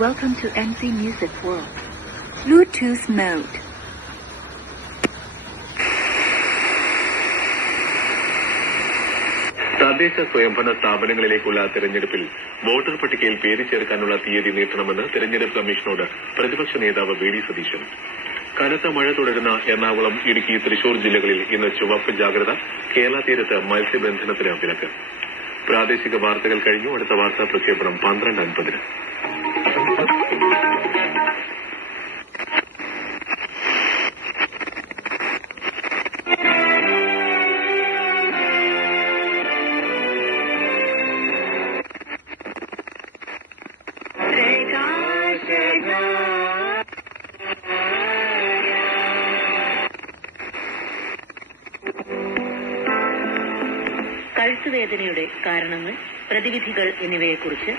Welcome to MC Music World. Bluetooth mode. തദ്ദേശ സ്വയംഭരണ സ്ഥാപനങ്ങളിലേക്കുള്ള തെരഞ്ഞെടുപ്പിൽ വോട്ടർ പട്ടികയിൽ പേര് ചേർക്കാനുള്ള തീയതി നീട്ടണമെന്ന് തെരഞ്ഞെടുപ്പ് കമ്മീഷനോട് പ്രതിപക്ഷ നേതാവ് വി.ഡി. സതീശൻ. കനത്ത മഴ തുടരുന്ന എറണാകുളം, ഇടുക്കി, തൃശൂർ ജില്ലകളിൽ ഇന്ന് ചുവപ്പ് ജാഗ്രത. കേരള തീരത്ത് മത്സ്യബന്ധനത്തിന് വിലക്ക്. പ്രാദേശിക വാർത്തകൾ കഴിഞ്ഞു. അടുത്ത വാർത്താ പ്രക്ഷേപണം 12:50. കഴുത്തുവേദനയുടെ കാരണങ്ങൾ, പ്രതിവിധികൾ എന്നിവയെക്കുറിച്ച്